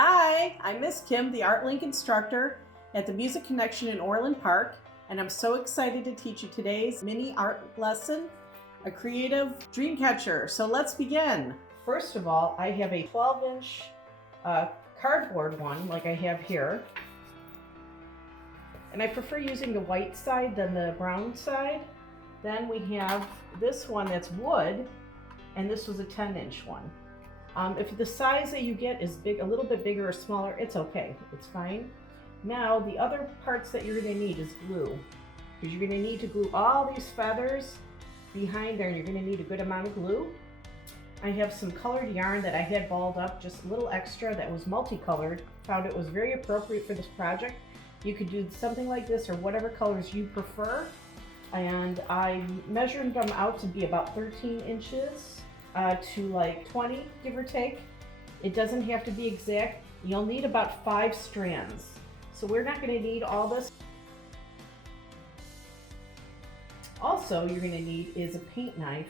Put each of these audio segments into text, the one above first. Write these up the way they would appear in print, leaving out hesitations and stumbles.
Hi, I'm Miss Kim, the Art Link instructor at the Music Connection in Orland Park, and I'm so excited to teach you today's mini art lesson, a creative Dreamcatcher. So let's begin. First of all, I have a 12-inch cardboard one like I have here, and I prefer using the white side than the brown side. Then we have this one that's wood, and this was a 10-inch one. If the size that you get is big, a little bit bigger or smaller, it's okay, it's fine. Now, the other parts that you're gonna need is glue, because you're gonna need to glue all these feathers behind there, and you're gonna need a good amount of glue. I have some colored yarn that I had balled up, just a little extra, that was multicolored. Found it was very appropriate for this project. You could do something like this or whatever colors you prefer. And I measured them out to be about 13 inches. To like 20, give or take. It doesn't have to be exact. You'll need about 5 strands. So we're not going to need all this. Also, you're going to need is a paint knife.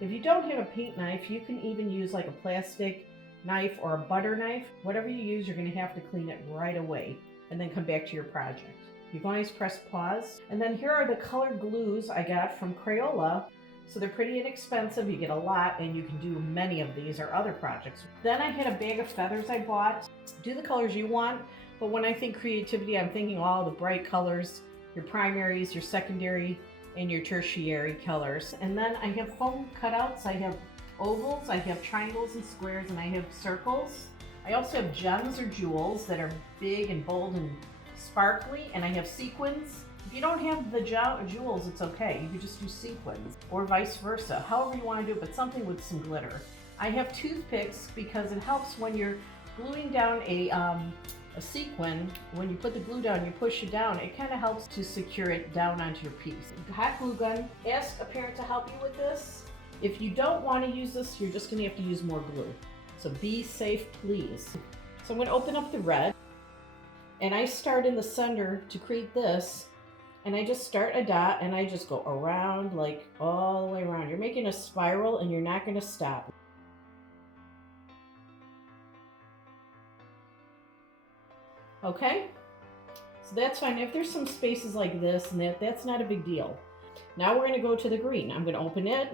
If you don't have a paint knife, you can even use like a plastic knife or a butter knife. Whatever you use, you're going to have to clean it right away and then come back to your project. You can always press pause. And then here are the colored glues I got from Crayola. So they're pretty inexpensive, you get a lot, and you can do many of these or other projects. Then I had a bag of feathers I bought. Do the colors you want, but when I think creativity, I'm thinking all the bright colors, your primaries, your secondary, and your tertiary colors. And then I have foam cutouts. I have ovals, I have triangles and squares, and I have circles. I also have gems or jewels that are big and bold and sparkly, and I have sequins. If you don't have the jewels, it's okay. You could just do sequins or vice versa, however you want to do it, but something with some glitter. I have toothpicks because it helps when you're gluing down a sequin. When you put the glue down, you push it down, it kind of helps to secure it down onto your piece. Hot glue gun. Ask a parent to help you with this. If you don't want to use this, you're just going to have to use more glue. So be safe, please. So I'm going to open up the red, and I start in the center to create this. And I just start a dot and I just go around, like all the way around. You're making a spiral and you're not going to stop. Okay? So that's fine. If there's some spaces like this and that's not a big deal. Now we're going to go to the green. I'm going to open it.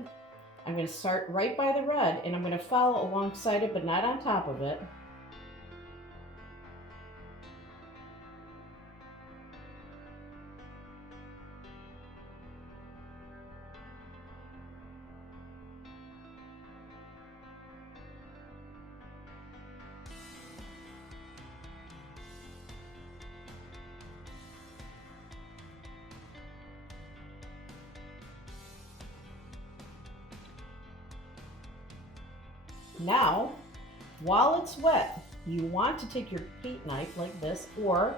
I'm going to start right by the red and I'm going to follow alongside it but not on top of it. Now, while it's wet, you want to take your paint knife like this, or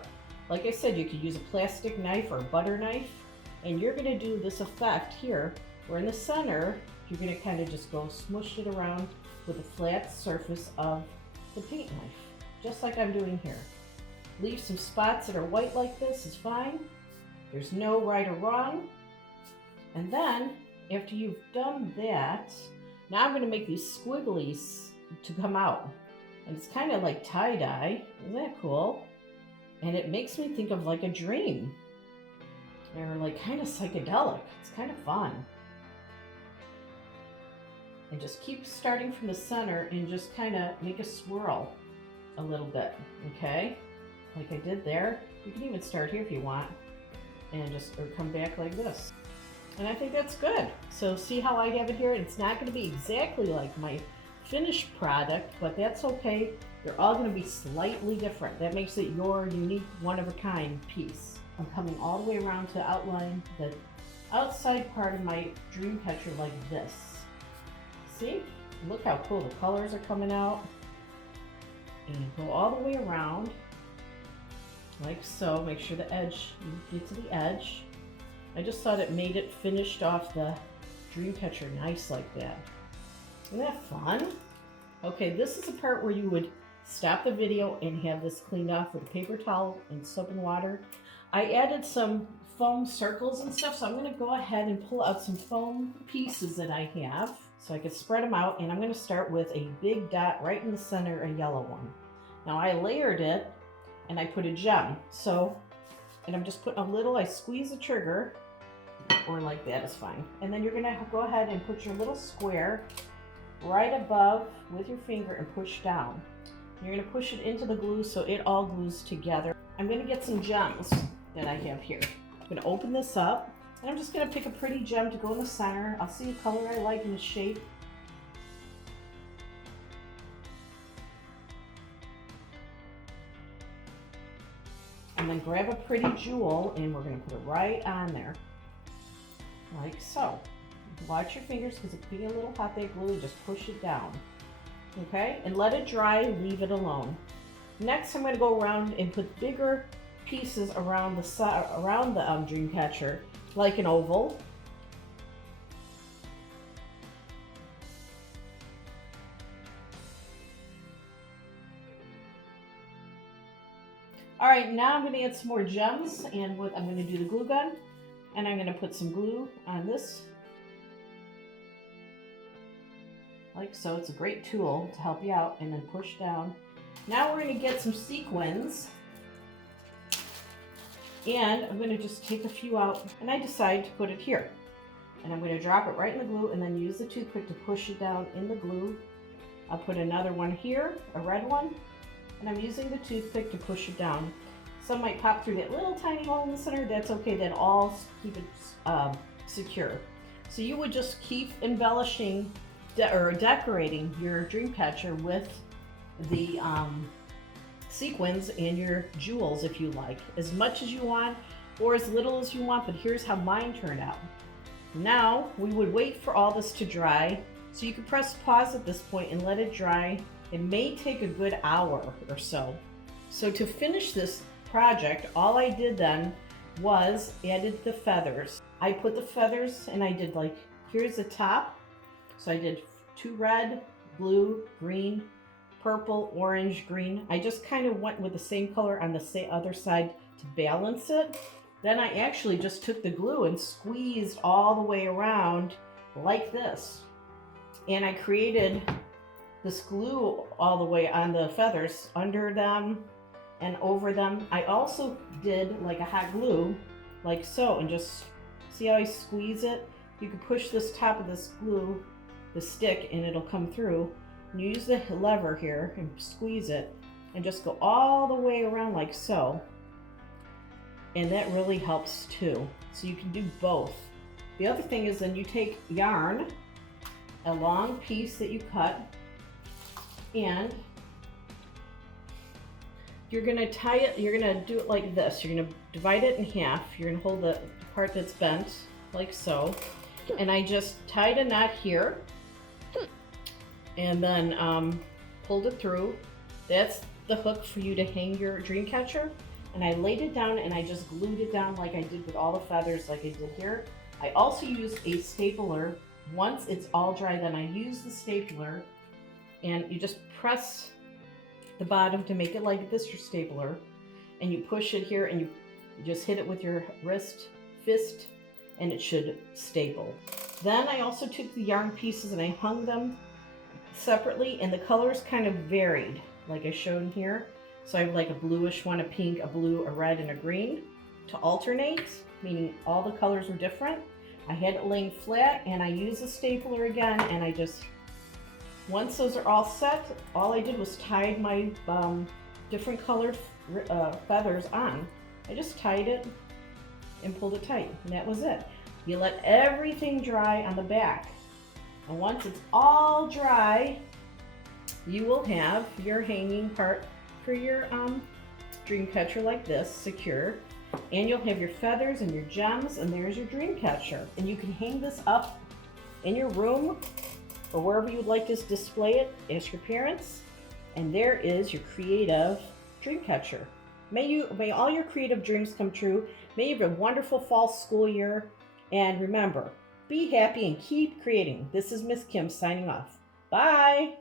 like I said, you could use a plastic knife or a butter knife, and you're going to do this effect here, where in the center, you're going to kind of just go smush it around with the flat surface of the paint knife, just like I'm doing here. Leave some spots that are white like this is fine. There's no right or wrong. And then, after you've done that, now I'm going to make these squigglies to come out. And it's kind of like tie-dye. Isn't that cool? And it makes me think of like a dream. They're like kind of psychedelic. It's kind of fun. And just keep starting from the center and just kind of make a swirl a little bit. Okay? Like I did there. You can even start here if you want. And just or come back like this. And I think that's good. So see how I have it here? It's not going to be exactly like my finished product, but that's okay. They're all going to be slightly different. That makes it your unique, one-of-a-kind piece. I'm coming all the way around to outline the outside part of my Dreamcatcher like this. See? Look how cool the colors are coming out. And go all the way around, like so. Make sure the edge, you get to the edge. I just thought it made it finished off the Dreamcatcher nice like that. Isn't that fun? Okay, this is the part where you would stop the video and have this cleaned off with a paper towel and soap and water. I added some foam circles and stuff, so I'm going to go ahead and pull out some foam pieces that I have so I can spread them out, and I'm going to start with a big dot right in the center, a yellow one. Now I layered it and I put a gem. So, and I'm just putting a little, I squeeze the trigger, or like that is fine. And then you're gonna go ahead and put your little square right above with your finger and push down. You're gonna push it into the glue so it all glues together. I'm gonna get some gems that I have here. I'm gonna open this up and I'm just gonna pick a pretty gem to go in the center. I'll see a color I like in the shape. And then grab a pretty jewel and we're gonna put it right on there, like so. Watch your fingers because it's being a little hot, that glue, just push it down. Okay, and let it dry, leave it alone. Next, I'm gonna go around and put bigger pieces around the Dreamcatcher, like an oval. All right, now I'm gonna add some more gems, and I'm gonna do the glue gun, and I'm gonna put some glue on this, like so. It's a great tool to help you out, and then push down. Now we're gonna get some sequins, and I'm gonna just take a few out, and I decide to put it here. And I'm gonna drop it right in the glue and then use the toothpick to push it down in the glue. I'll put another one here, a red one, and I'm using the toothpick to push it down. Some might pop through that little tiny hole in the center. That's okay, that all keep it secure. So you would just keep embellishing or decorating your Dreamcatcher with the sequins and your jewels if you like, as much as you want or as little as you want, but here's how mine turned out. Now we would wait for all this to dry, so you can press pause at this point and let it dry. It may take a good hour or so. So to finish this project, all I did then was added the feathers. I put the feathers and I did like, here's the top. So I did 2 red, blue, green, purple, orange, green. I just kind of went with the same color on the other side to balance it. Then I actually just took the glue and squeezed all the way around like this. And I created this glue all the way on the feathers, under them and over them. I also did like a hot glue, like so, and just see how I squeeze it? You can push this top of this glue, the stick, and it'll come through. And you use the lever here and squeeze it and just go all the way around like so. And that really helps too. So you can do both. The other thing is then you take yarn, a long piece that you cut, and you're gonna tie it, you're gonna do it like this. You're gonna divide it in half. You're gonna hold the part that's bent like so. And I just tied a knot here and then pulled it through. That's the hook for you to hang your Dreamcatcher. And I laid it down and I just glued it down like I did with all the feathers like I did here. I also used a stapler. Once it's all dry, then I use the stapler and you just press the bottom to make it like this, your stapler, and you push it here and you just hit it with your fist, and it should staple. Then I also took the yarn pieces and I hung them separately, and the colors kind of varied like I showed here. So I have like a bluish one, a pink, a blue, a red, and a green to alternate, meaning all the colors were different. I had it laying flat and I used the stapler again, and I just, once those are all set, all I did was tied my different colored feathers on. I just tied it and pulled it tight, and that was it. You let everything dry on the back. And once it's all dry, you will have your hanging part for your Dreamcatcher like this, secure. And you'll have your feathers and your gems, and there's your Dreamcatcher. And you can hang this up in your room or wherever you would like to display it. Ask your parents. And there is your creative Dreamcatcher. May all your creative dreams come true. May you have a wonderful fall school year. And remember, be happy and keep creating. This is Miss Kim signing off. Bye.